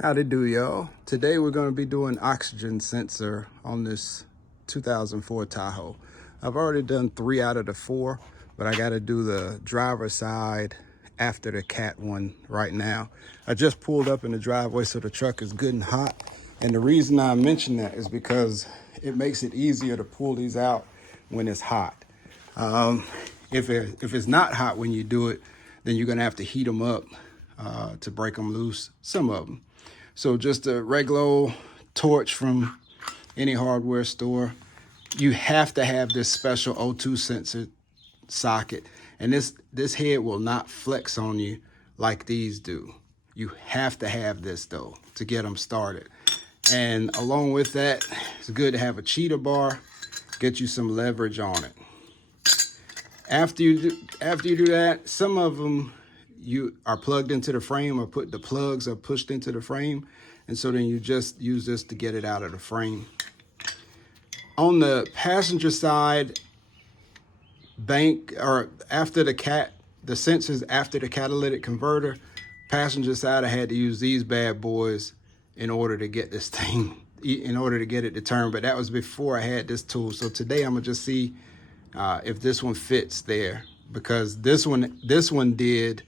Howdy do, y'all. Today we're going to be doing oxygen sensor on this 2004 Tahoe. I've already done 3 out of the 4, but I got to do the driver's side after the cat one right now. I just pulled up in the driveway, so the truck is good and hot. And the reason I mention that is because it makes it easier to pull these out when it's hot. If it's not hot when you do it, then you're going to have to heat them up to break them loose, some of them. So just a regular old torch from any hardware store. You have to have this special O2 sensor socket. And this head will not flex on you like these do. You have to have this though to get them started. And along with that, it's good to have a cheater bar, get you some leverage on it. After you do that, some of them you are plugged into the frame, or the plugs are pushed into the frame, and so then you just use this to get it out of the frame. On the passenger side, after the sensors after the catalytic converter, passenger side, I had to use these bad boys in order to get this thing, in order to get it to turn, but that was before I had this tool. So today I'm gonna just see if this one fits there, because this one did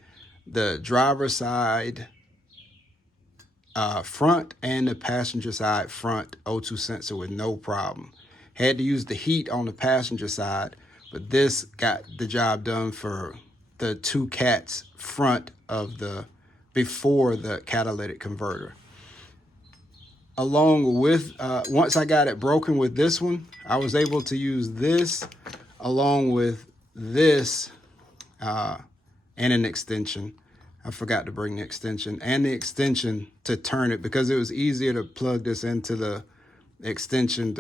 the driver's side front and the passenger side front O2 sensor with no problem. Had to use the heat on the passenger side, but this got the job done for the 2 cats front of before the catalytic converter. Along with, once I got it broken with this one, I was able to use this along with this and an extension. I forgot to bring the extension to turn it, because it was easier to plug this into the extension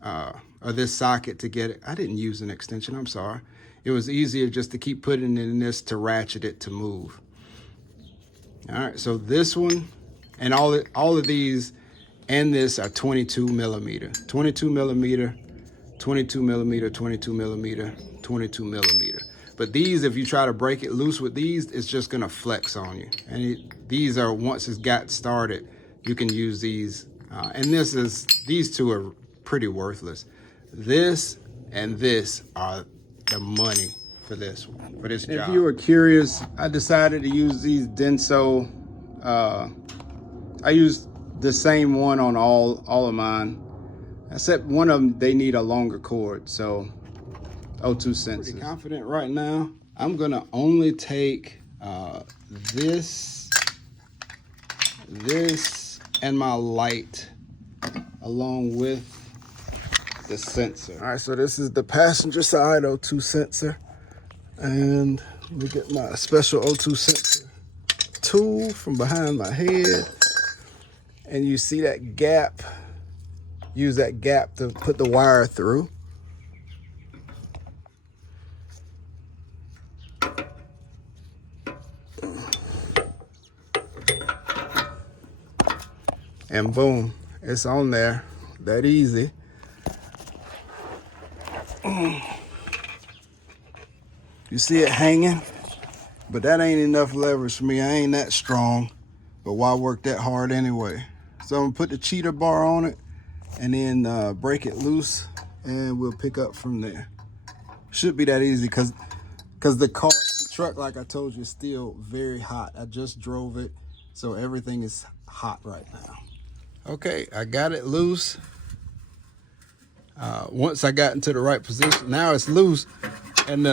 or this socket to get it. I didn't use an extension, I'm sorry. It was easier just to keep putting it in this to ratchet it to move. All right, so this one and all of these and this are 22 millimeter, 22 millimeter, 22 millimeter, 22 millimeter, 22 millimeter. But these, if you try to break it loose with these, it's just gonna flex on you. And these are, once it's got started, you can use these. And these two are pretty worthless. This and this are the money for this one, for this job. If you were curious, I decided to use these Denso. I used the same one on all of mine, except one of them, they need a longer cord, so O2 sensors. Pretty confident right now. I'm gonna only take this, and my light along with the sensor. All right, so this is the passenger side O2 sensor, and let me get my special O2 sensor tool from behind my head. And you see that gap, use that gap to put the wire through. And boom, it's on there, that easy. You see it hanging, but that ain't enough leverage for me. I ain't that strong, but why work that hard anyway? So I'm gonna put the cheater bar on it and then break it loose, and we'll pick up from there. Should be that easy, because the truck, like I told you, is still very hot. I just drove it, so everything is hot right now. Okay, I got it loose. Once I got into the right position, now it's loose, and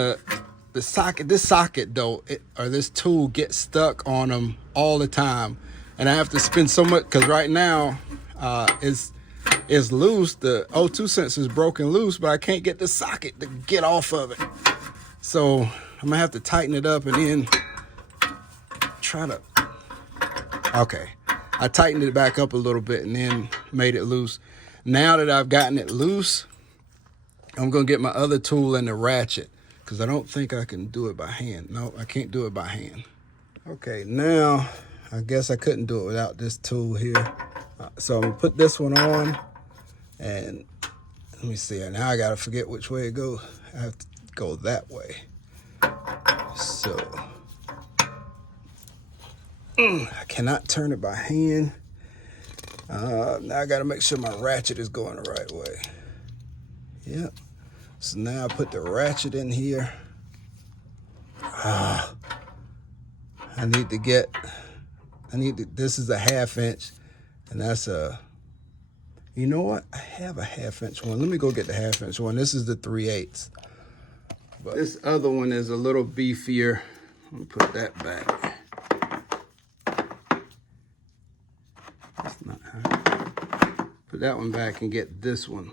this socket though, or this tool gets stuck on them all the time, and I have to spend so much, because right now it's loose. The O2 sensor is broken loose, but I can't get the socket to get off of it. So I'm gonna have to tighten it up and then try to. Okay, I tightened it back up a little bit and then made it loose. Now that I've gotten it loose, I'm gonna get my other tool and the ratchet, because I don't think I can do it by hand. No, I can't do it by hand. Okay, now I guess I couldn't do it without this tool here. So I'm gonna put this one on, and let me see. Now I gotta forget which way it goes. I have to go that way. So I cannot turn it by hand. Now I gotta make sure my ratchet is going the right way. Yep. So now I put the ratchet in here. I need to, this is a 1/2 inch, and that's a, you know what? I have a 1/2 inch one. Let me go get the 1/2 inch one. This is the 3/8. But this other one is a little beefier. Let me put that back. That's not how. Put that one back and get this one.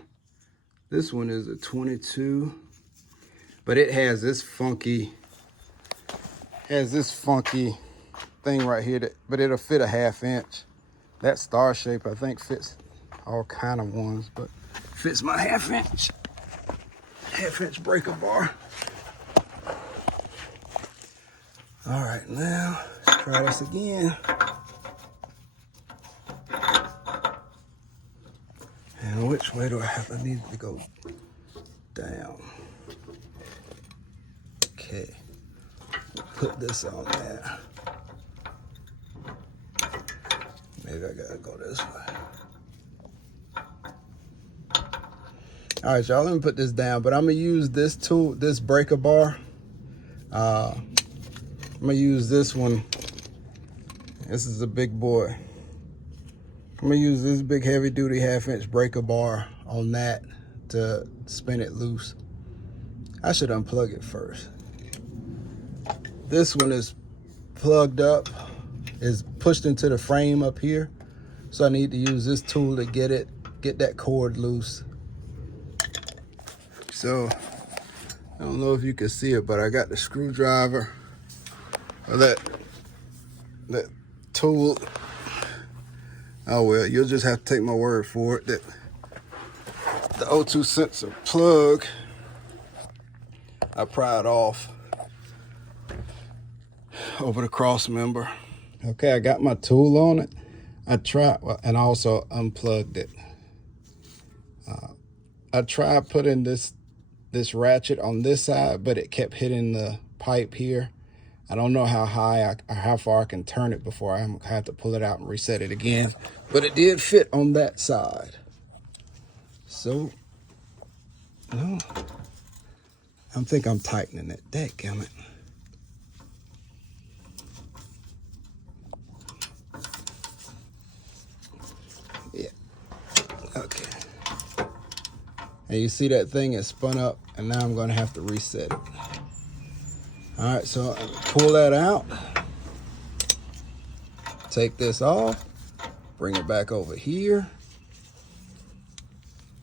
This one is a 22, but it has this funky, thing right here, but it'll fit a 1/2 inch. That star shape I think fits all kind of ones, but fits my 1/2 inch. 1/2 inch breaker bar. All right, now try this again. And which way do I have? I need to go down. Okay, put this on there. Maybe I gotta go this way. All right, y'all, let me put this down, but I'm gonna use this tool, this breaker bar. I'm gonna use this one. This is a big boy. I'm gonna use this big heavy duty 1/2 inch breaker bar on that to spin it loose. I should unplug it first. This one is plugged up, is pushed into the frame up here. So I need to use this tool to get that cord loose. So I don't know if you can see it, but I got the screwdriver, or that tool. Oh well, you'll just have to take my word for it that the O2 sensor plug, I pried off over the cross member. Okay, I got my tool on it. I tried, and also unplugged it. I tried putting this ratchet on this side, but it kept hitting the pipe here. I don't know how high or how far I can turn it before I have to pull it out and reset it again. But it did fit on that side. So, no, I think I'm tightening it. Dadgummit. Yeah. Okay. And you see that thing is spun up, and now I'm going to have to reset it. All right, so pull that out. Take this off. Bring it back over here.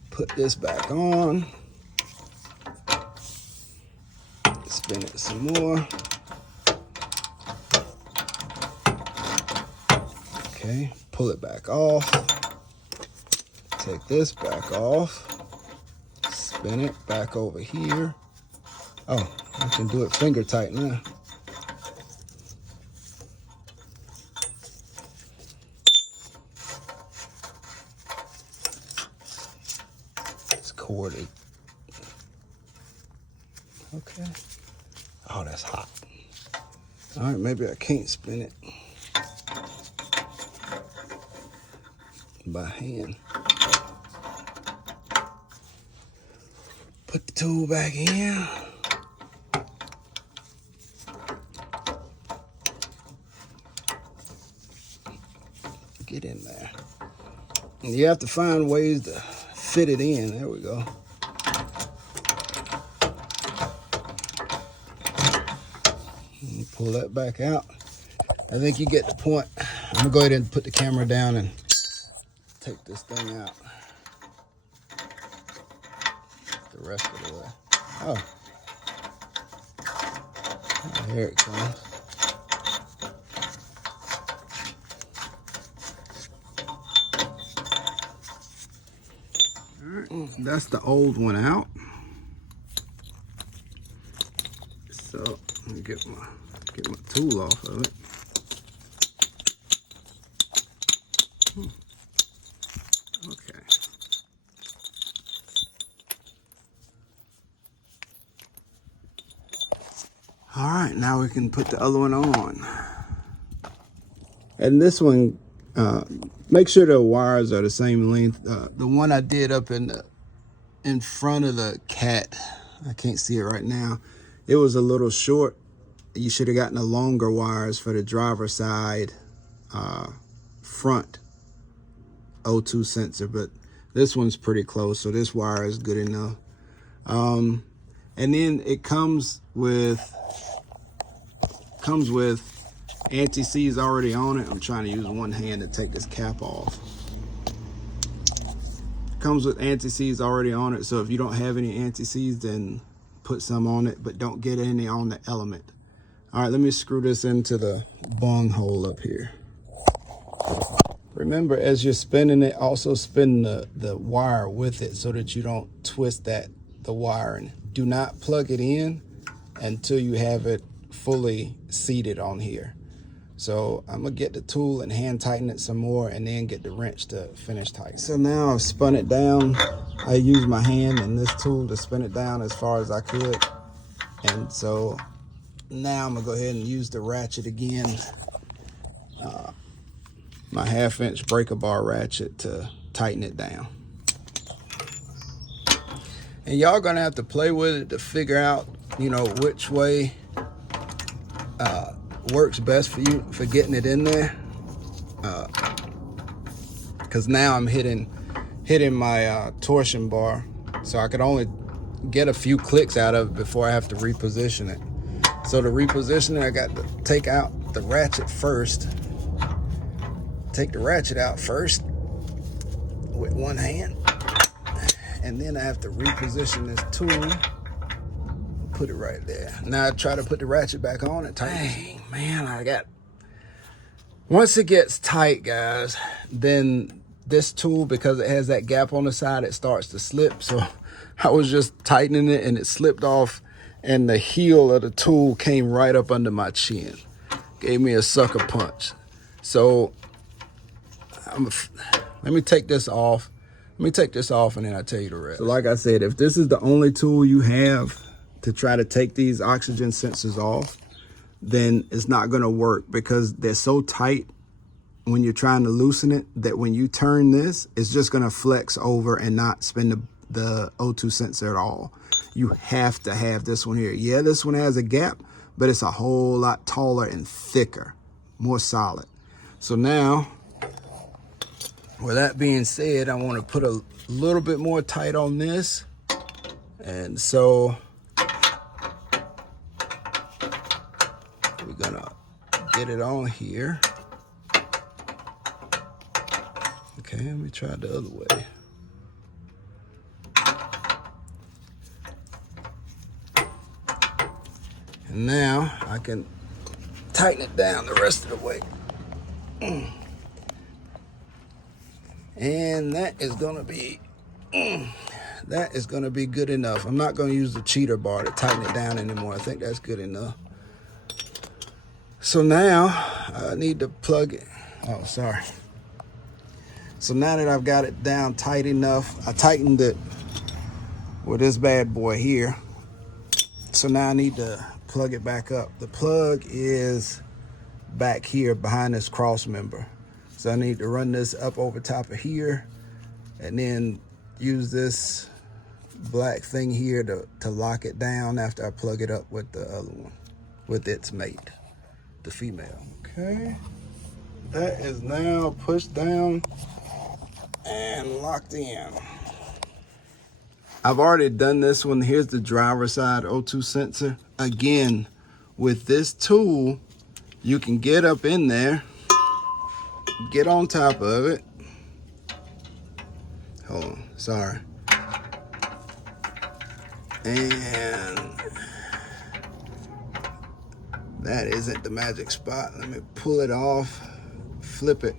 Put this back on. Spin it some more. Okay, pull it back off. Take this back off. Spin it back over here. Oh, I can do it finger tight now. It's corded. Okay. Oh, that's hot. All right, maybe I can't spin it by hand. Put the tool back in. Get in there. And you have to find ways to fit it in. There we go. And pull that back out. I think you get the point. I'm gonna go ahead and put the camera down and take this thing out the rest of the way. Oh, here it comes. That's the old one out. So let me get my tool off of it. Okay. All right, now we can put the other one on. And this one Make sure the wires are the same length. The one I did up in front of the cat, I can't see it right now, it was a little short. You should have gotten the longer wires for the driver's side front O2 sensor, but this one's pretty close, so this wire is good enough. And then it comes with anti-seize already on it. I'm trying to use one hand to take this cap off. Comes with anti-seize already on it, so if you don't have any anti-seize, then put some on it, but don't get any on the element. All right, let me screw this into the bung hole up here. Remember, as you're spinning it, also spin the wire with it so that you don't twist the wiring. Do not plug it in until you have it fully seated on here. So I'm gonna get the tool and hand tighten it some more, and then get the wrench to finish tighten. So now I've spun it down. I used my hand and this tool to spin it down as far as I could. And so now I'm gonna go ahead and use the ratchet again. My 1/2" breaker bar ratchet to tighten it down. And y'all gonna have to play with it to figure out, you know, which way works best for you for getting it in there. Because now I'm hitting my torsion bar, so I could only get a few clicks out of it before I have to reposition it. So to reposition it, I got to take out the ratchet first. Take the ratchet out first with one hand, and then I have to reposition this tool. Put it right there. Now I try to put the ratchet back on and tighten. Dang, man, once it gets tight, guys, then this tool, because it has that gap on the side, it starts to slip. So I was just tightening it and it slipped off, and the heel of the tool came right up under my chin. Gave me a sucker punch. So let me take this off. Let me take this off, and then I'll tell you the rest. So like I said, if this is the only tool you have to try to take these oxygen sensors off, then it's not gonna work, because they're so tight when you're trying to loosen it that when you turn this, it's just gonna flex over and not spin the O2 sensor at all. You have to have this one here. Yeah, this one has a gap, but it's a whole lot taller and thicker, more solid. So now, with that being said, I want to put a little bit more tight on this. And so we're gonna get it on here. Okay, let me try it the other way. And now I can tighten it down the rest of the way. And that is gonna be good enough. I'm not gonna use the cheater bar to tighten it down anymore. I think that's good enough. So now I need to plug it. Oh, sorry. So now that I've got it down tight enough, I tightened it with this bad boy here. So now I need to plug it back up. The plug is back here behind this cross member. So I need to run this up over top of here, and then use this black thing here to lock it down after I plug it up with the other one, with its mate, the female. Okay, that is now pushed down and locked in. I've already done this one. Here's the driver side O2 sensor. Again, with this tool, you can get up in there, get on top of it. Hold on, sorry. And that isn't the magic spot. Let me pull it off, flip it.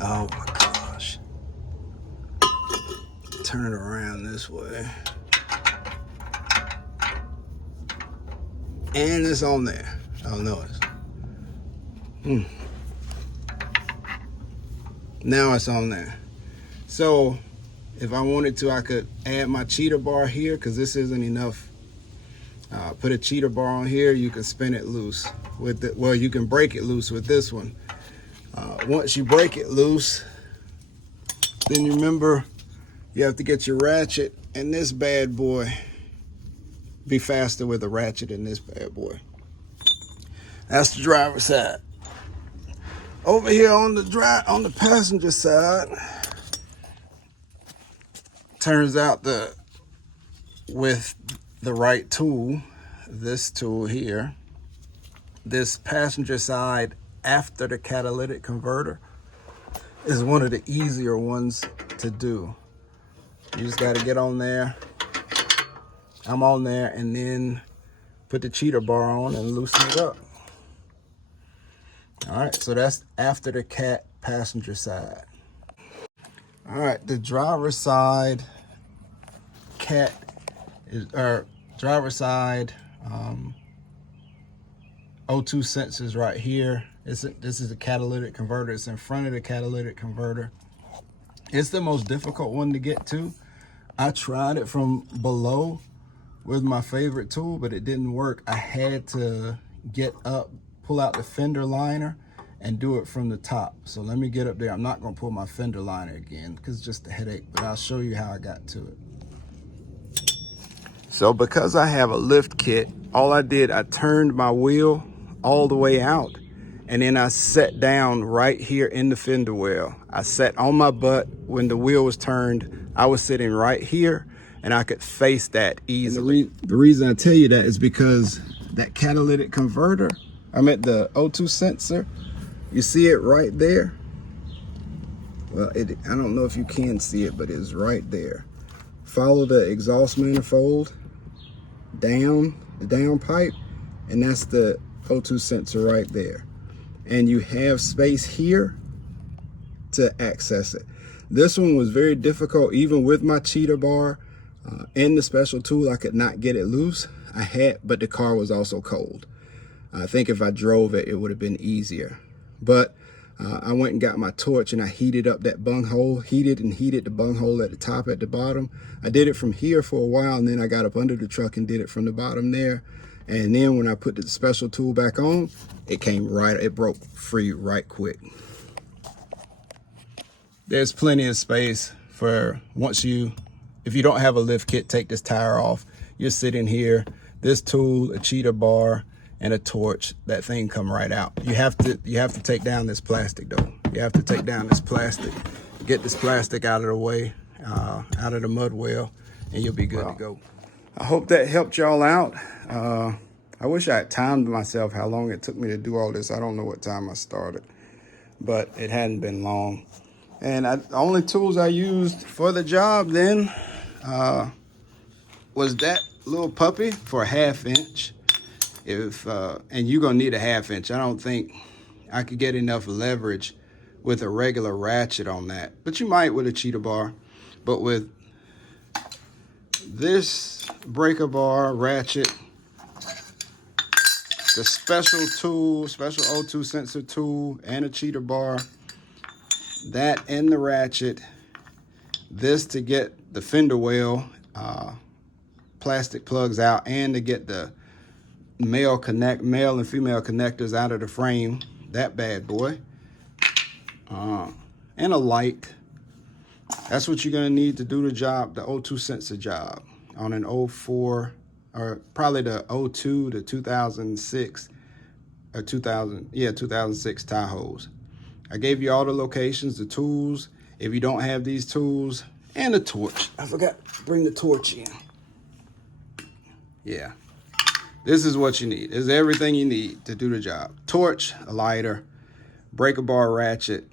Oh my gosh. Turn it around this way. And it's on there. I'll notice. Now it's on there. So if I wanted to, I could add my cheater bar here, because this isn't enough. Put a cheater bar on here. You can spin it loose with it. Well, you can break it loose with this one. Once you break it loose, then you remember you have to get your ratchet and this bad boy. Be faster with a ratchet in this bad boy. That's the driver's side. Over here on the passenger side, turns out with the right tool, this tool here, this passenger side after the catalytic converter is one of the easier ones to do. You just got to get on there. I'm on there, and then put the cheater bar on and loosen it up. All right, so that's after the passenger side. All right, the driver's side driver's side O2 sensors right here. This is a catalytic converter. It's in front of the catalytic converter. It's the most difficult one to get to. I tried it from below with my favorite tool, but it didn't work. I had to get up, pull out the fender liner, and do it from the top. So let me get up there. I'm not gonna pull my fender liner again because it's just a headache, but I'll show you how I got to it. So because I have a lift kit, all I did, I turned my wheel all the way out, and then I sat down right here in the fender well. I sat on my butt when the wheel was turned. I was sitting right here, and I could face that easily. The reason I tell you that is because that catalytic converter, the O2 sensor, you see it right there? Well, I don't know if you can see it, but it's right there. Follow the exhaust manifold down, the down pipe, and that's the O2 sensor right there. And you have space here to access it. This one was very difficult, even with my cheater bar and the special tool. I could not get it loose. But the car was also cold. I think if I drove it, it would have been easier. But I went and got my torch and I heated up that bunghole, heated the bunghole at the top, at the bottom. I did it from here for a while, and then I got up under the truck and did it from the bottom there. And then when I put the special tool back on, it broke free right quick. There's plenty of space for if you don't have a lift kit, take this tire off. You're sitting here, this tool, a cheater bar, and a torch, that thing come right out. You have to take down this plastic though. You have to take down this plastic, get this plastic out of the way, out of the mud well, and you'll be good to go. I hope that helped y'all out. I wish I had timed myself how long it took me to do all this. I don't know what time I started, but it hadn't been long. And the only tools I used for the job then was that little puppy for a 1/2 inch. And you're gonna need a 1/2 inch. I don't think I could get enough leverage with a regular ratchet on that, but you might with a cheater bar. But with this breaker bar, ratchet, the special O2 sensor tool, and a cheater bar, that and the ratchet, this to get the fender well plastic plugs out, and to get the male and female connectors out of the frame, that bad boy, and a light. That's what you're gonna need to do the job, the O2 sensor job, on an 04 or probably the 02 to 2006 or 2006 Tahoes. I gave you all the locations, the tools. If you don't have these tools, and the torch. I forgot to bring the torch in. Yeah. This is what you need. This is everything you need to do the job. Torch, a lighter, breaker bar ratchet.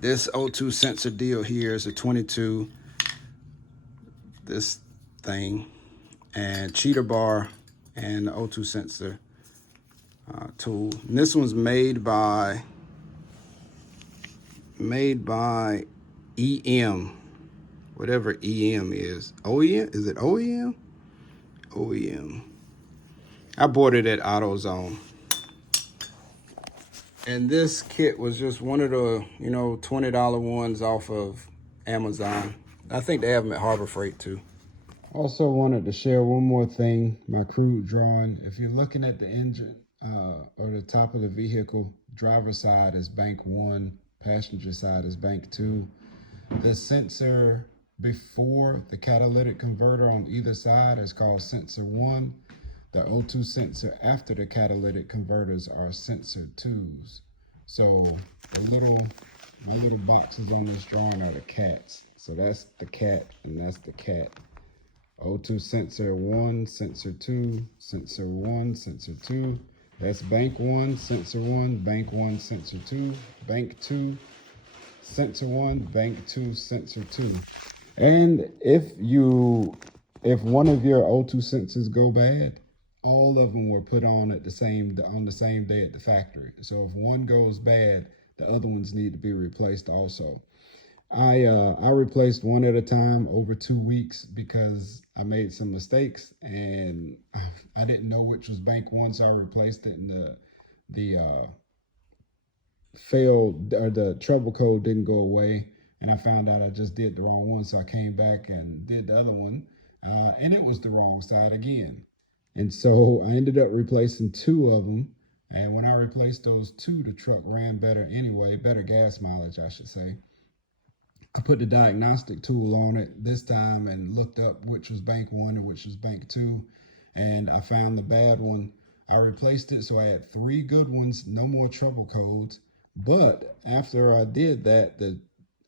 This O2 sensor deal here is a 22. This thing. And cheater bar and the O2 sensor tool. And this one's made by EM. Whatever EM is. OEM? Is it OEM? OEM. I bought it at AutoZone. And this kit was just one of the, $20 ones off of Amazon. I think they have them at Harbor Freight too. Also wanted to share one more thing, my crude drawing. If you're looking at the engine or the top of the vehicle, driver side is bank 1, passenger side is bank 2. The sensor before the catalytic converter on either side is called sensor 1. The O2 sensor after the catalytic converters are sensor 2s. So my little boxes on this drawing are the cats. So that's the cat and that's the cat. O2 sensor 1, sensor 2, sensor 1, sensor 2. That's bank 1, sensor 1, bank 1, sensor 2, bank 2, sensor 1, bank 2, sensor 2. And if one of your O2 sensors go bad, all of them were put on the same day at the factory. So if one goes bad, the other ones need to be replaced also. I replaced one at a time over 2 weeks because I made some mistakes and I didn't know which was bank 1, so I replaced it, and the failed, or the trouble code didn't go away, and I found out I just did the wrong one, so I came back and did the other one, and it was the wrong side again. And so I ended up replacing 2 of them, and when I replaced those 2, the truck ran better anyway, better gas mileage, I should say. I put the diagnostic tool on it this time and looked up which was bank 1 and which was bank 2, and I found the bad one. I replaced it, so I had 3 good ones, no more trouble codes. But after I did that,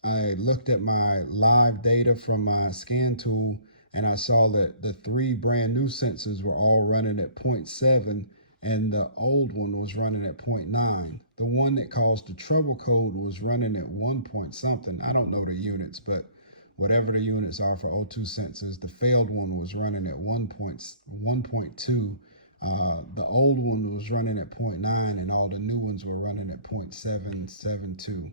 I looked at my live data from my scan tool, and I saw that the 3 brand new sensors were all running at 0.7, and the old one was running at 0.9. The one that caused the trouble code was running at 1 point something. I don't know the units, but whatever the units are for O2 sensors, the failed one was running at 1.2. The old one was running at 0.9, and all the new ones were running at 0.772.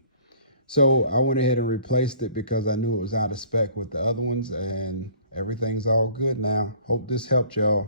So I went ahead and replaced it because I knew it was out of spec with the other ones, and everything's all good now. Hope this helped y'all.